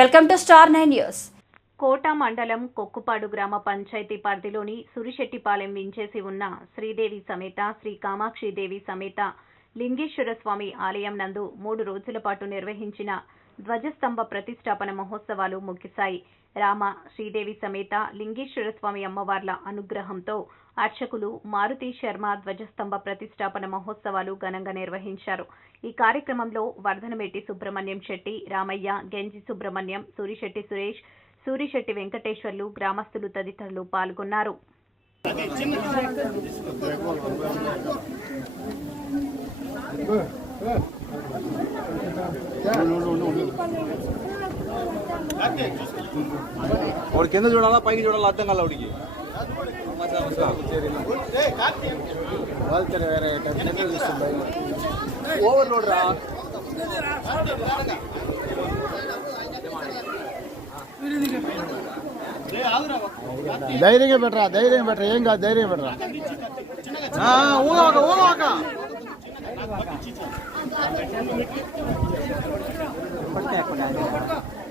Welcome to star nine news. Kota మండలం కొక్కుపాడు గ్రామ పంచాయతీ పరిధిలోని సురిశెట్టిపాలెం వించేసి ఉన్న శ్రీదేవి సమేత శ్రీ కామాక్షిదేవి సమేత లింగేశ్వర స్వామి ఆలయం నందు మూడు రోజుల పాటు నిర్వహించిన ధ్వజస్తంభ ప్రతిష్టాపన మహోత్సవాలు ముగిశాయి. రామ శ్రీదేవి సమేత లింగేశ్వర స్వామి అమ్మవార్ల అనుగ్రహంతో అర్చకులు మారుతి శర్మ ధ్వజస్తంభ ప్రతిష్టాపన మహోత్సవాలు ఘనంగా నిర్వహించారు. ఈ కార్యక్రమంలో వర్ధనమెట్టి సుబ్రహ్మణ్యం శెట్టి రామయ్య గెంజి సుబ్రహ్మణ్యం సూరిశెట్టి సురేష్ సూరిశెట్టి వెంకటేశ్వర్లు గ్రామస్తులు తదితరులు పాల్గొన్నారు. వాడు కింద చూడాలా పైకి చూడాలా అర్థం కాల వాడికి ఓవర్ లోడ్ రా ధైర్యంగా పెట్టరా ధైర్యం పెట్టరా ఏం కాదు ధైర్యం పెట్టరా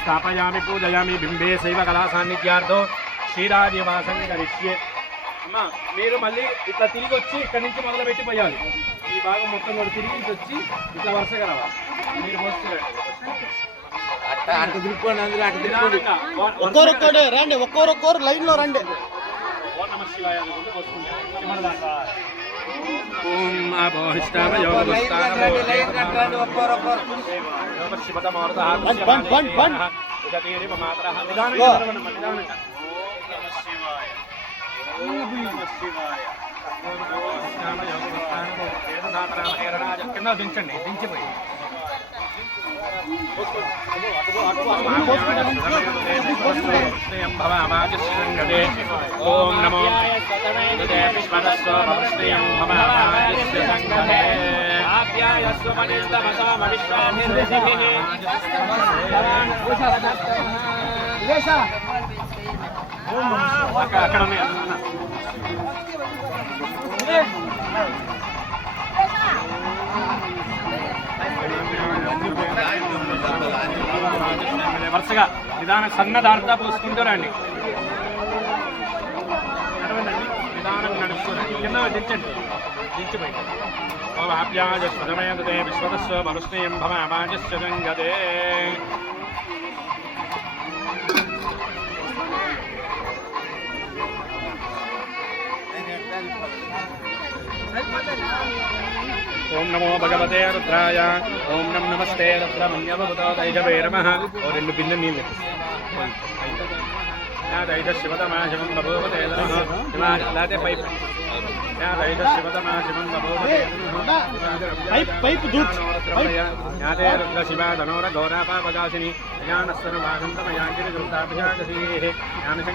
స్థాపయామి పూజయామి బింబే శైవ కళా సాన్నిధ్యార్థం క్షీరాదివాసం కరిష్యే. అమ్మా మీరు మళ్ళీ ఇట్లా తిరిగి వచ్చి ఇక్కడి నుంచి మొదలు పెట్టి పోయాలి. ఈ భాగం మొత్తం కూడా తిరిగి వచ్చి ఇట్లా వరుసగా రావాలి. మీరు ఒక్కొక్కడే రండి ఒక్కొక్కరు లైన్లో రండి ఓం నమ శివాయ ఓం హేరరాజ. కింద దించండి దించిపోయి ఓం నమో అక్కడ వరుసగా నిదానం సన్నదార్థ పోసుకుంటూ రండి. కింద దించండి. దించిపోయి ఆప్యాజ స్వదమయదే విశ్వదస్వ మరుష్ణయం భవామాజస్య గదే ఓం నమో భగవతే రుద్రాయ. ఓం నమ నమస్తే రుద్రమన్యవభూతో దైజవే నమః. ఓ రెండు బిందె నీళ్ళు దైజ శివతమా శివం బభూవతే నమః అలాగే పైప్ దైజ శివతమా శివం బభూవతే పైప్ పైప్ దూత్ జ్ఞాతే రుద్ర శివా ధనోర